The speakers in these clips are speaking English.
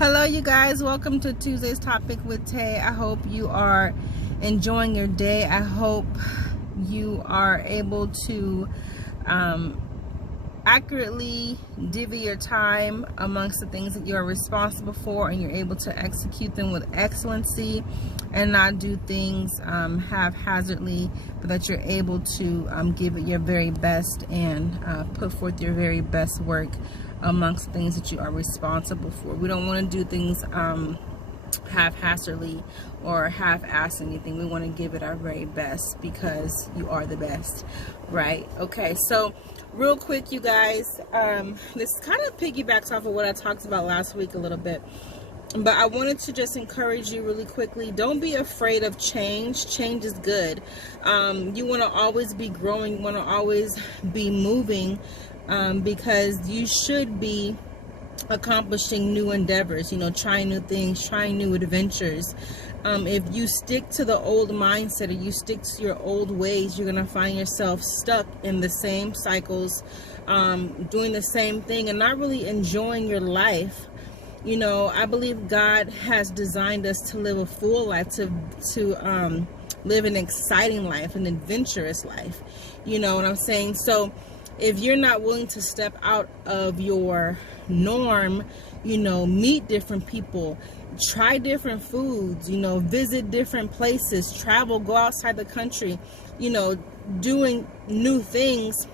Hello you guys, welcome to Tuesday's Topic with Tay. I hope you are enjoying your day. I hope you are able to accurately divvy your time amongst the things that you are responsible for, and you're able to execute them with excellency and not do things haphazardly, but that you're able to give it your very best and put forth your very best work amongst the things that you are responsible for. We don't want to do things haphazardly or half-ass anything. We want to give it our very best because you are the best, right? Okay, so real quick, you guys, this kind of piggybacks off of what I talked about last week a little bit, but I wanted to just encourage you really quickly. Don't be afraid of change. Change is good. You want to always be growing. You want to always be moving, because you should be accomplishing new endeavors, trying new things, trying new adventures. If you stick to the old mindset, or you stick to your old ways, you're going to find yourself stuck in the same cycles, doing the same thing and not really enjoying your life. I believe God has designed us to live a full life, to live an exciting life, an adventurous life. You know what I'm saying? So if you're not willing to step out of your norm, meet different people, try different foods, visit different places, travel, go outside the country, doing new things,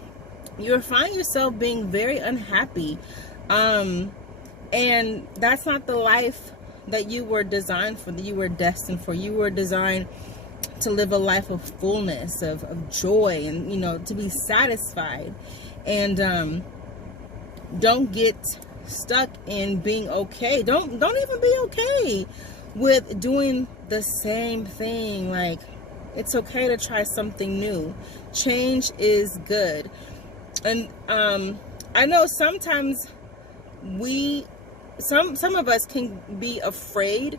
you'll find yourself being very unhappy. And that's not the life that you were designed for, that you were destined for. You were designed to live a life of fullness, of joy, and to be satisfied. And don't get stuck in being okay. Don't even be okay with doing the same thing. Like, it's okay to try something new. Change is good. And I know sometimes some of us can be afraid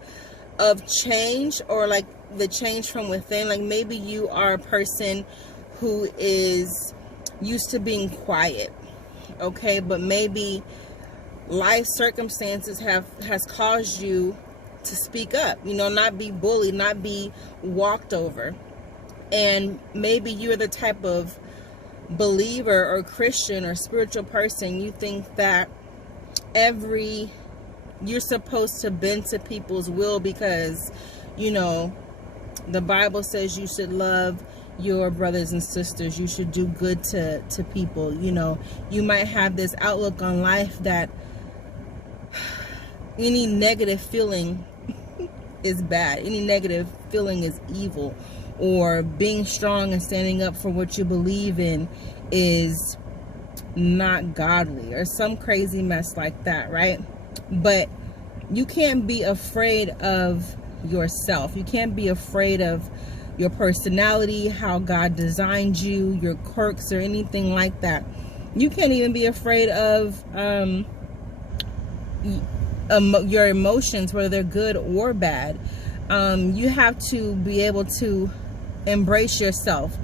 of change, or like the change from within. Like, maybe you are a person who is used to being quiet, okay, but maybe life circumstances has caused you to speak up, not be bullied, not be walked over. And maybe you're the type of believer or Christian or spiritual person, you think that you're supposed to bend to people's will because the Bible says you should love your brothers and sisters, you should do good to people. You might have this outlook on life that any negative feeling is bad, any negative feeling is evil, or being strong and standing up for what you believe in is not godly, or some crazy mess like that, right? But you can't be afraid of yourself. You can't be afraid of your personality, how God designed you, your quirks, or anything like that. You can't even be afraid of your emotions, whether they're good or bad. You have to be able to embrace yourself,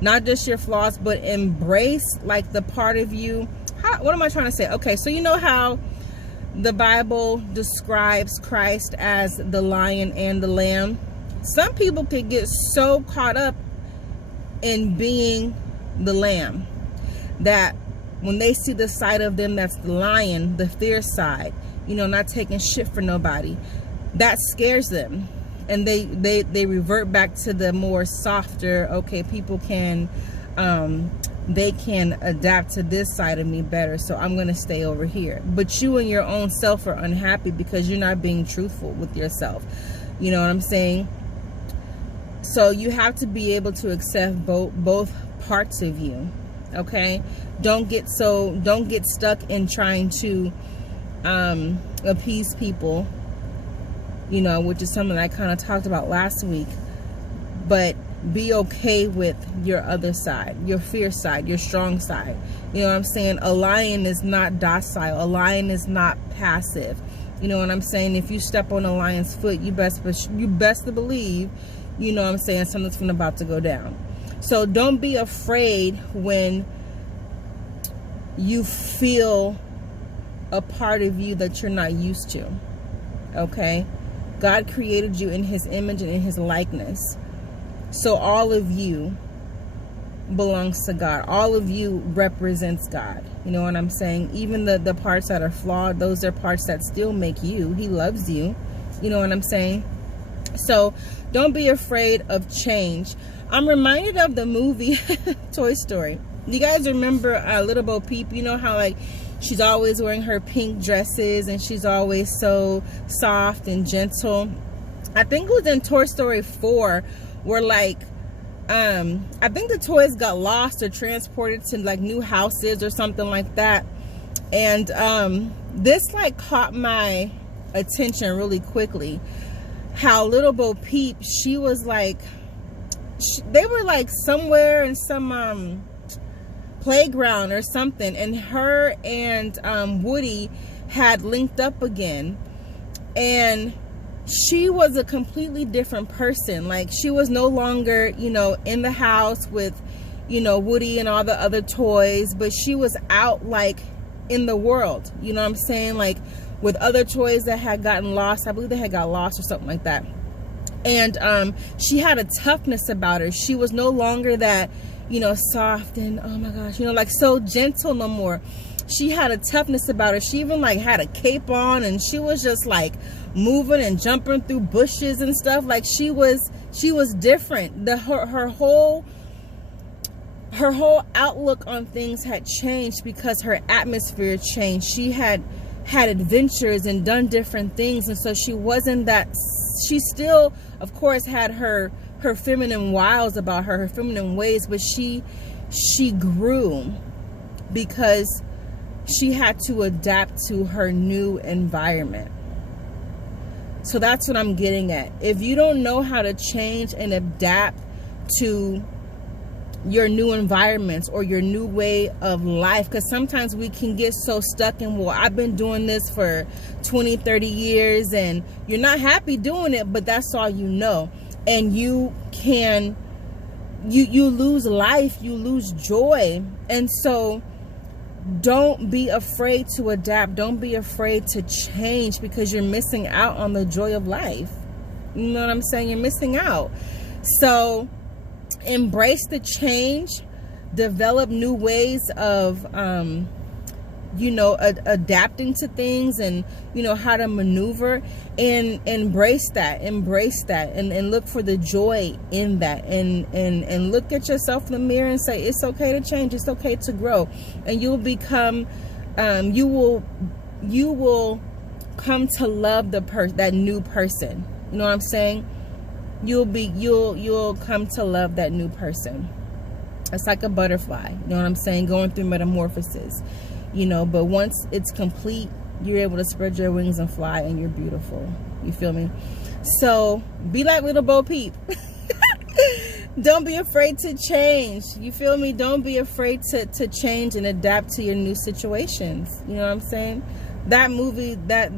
not just your flaws, but embrace like the part of you. What am I trying to say? Okay, so you know how the Bible describes Christ as the lion and the lamb? Some people could get so caught up in being the lamb that when they see the side of them that's the lion, the fierce side, not taking shit for nobody, that scares them, and they revert back to the more softer, okay, people can they can adapt to this side of me better, so I'm gonna stay over here. But you and your own self are unhappy because you're not being truthful with yourself. You know what I'm saying? So you have to be able to accept both parts of you, okay? Don't get stuck in trying to appease people, which is something I kind of talked about last week. But be okay with your other side, your fierce side, your strong side. You know what I'm saying? A lion is not docile. A lion is not passive. You know what I'm saying? If you step on a lion's foot, you best to believe, something's about to go down. So don't be afraid when you feel a part of you that you're not used to. okay? God created you in his image and in his likeness. So all of you belongs to God. All of you represents God. You know what I'm saying? Even the parts that are flawed, those are parts that still make you. He loves you. You know what I'm saying? So don't be afraid of change. I'm reminded of the movie Toy Story. You guys remember Little Bo Peep? You know how like she's always wearing her pink dresses and she's always so soft and gentle. I think it was in Toy Story 4 where like I think the toys got lost or transported to like new houses or something like that. And this like caught my attention really quickly. How Little Bo Peep, she was like, they were like somewhere in some playground or something, and her and Woody had linked up again, and she was a completely different person. Like she was no longer, you know, in the house with, you know, Woody and all the other toys, but she was out like in the world, you know what I'm saying, like with other toys that had gotten lost. I believe they had got lost or something like that. And she had a toughness about her. She was no longer that, you know, soft and oh my gosh, you know, like so gentle no more. She had a toughness about her. She even like had a cape on, and she was just like moving and jumping through bushes and stuff. Like she was different. Her whole outlook on things had changed because her atmosphere changed. She had adventures and done different things, and so she wasn't that. She still, of course, had her feminine wiles about her feminine ways, but she grew because she had to adapt to her new environment. So that's what I'm getting at. If you don't know how to change and adapt to your new environments or your new way of life, because sometimes we can get so stuck in, well, I've been doing this for 20, 30 years and you're not happy doing it, but that's all you know. And you can, you lose life, you lose joy. And so don't be afraid to adapt. Don't be afraid to change, because you're missing out on the joy of life. You know what I'm saying? You're missing out. So embrace the change, develop new ways of you know, adapting to things, and you know how to maneuver, and embrace that and look for the joy in that, and look at yourself in the mirror and say it's okay to change, it's okay to grow, and you'll become you will come to love that new person. You know what I'm saying? You'll come to love that new person. It's like a butterfly, you know what I'm saying, going through metamorphosis, you know, but once it's complete, you're able to spread your wings and fly, and you're beautiful. You feel me? So be like Little Bo Peep. Don't be afraid to change. You feel me? Don't be afraid to change and adapt to your new situations. You know what I'm saying? That movie, that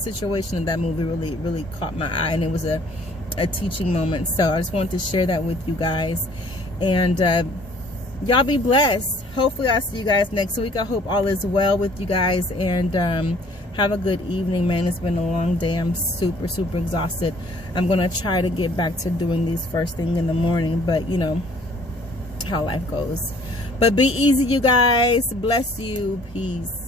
situation in that movie really caught my eye, and it was a teaching moment. So I just wanted to share that with you guys, and y'all be blessed. Hopefully I'll see you guys next week. I hope all is well with you guys, and have a good evening, man. It's been a long day. I'm super exhausted. I'm gonna try to get back to doing these first thing in the morning, but you know how life goes. But be easy, you guys. Bless you. Peace.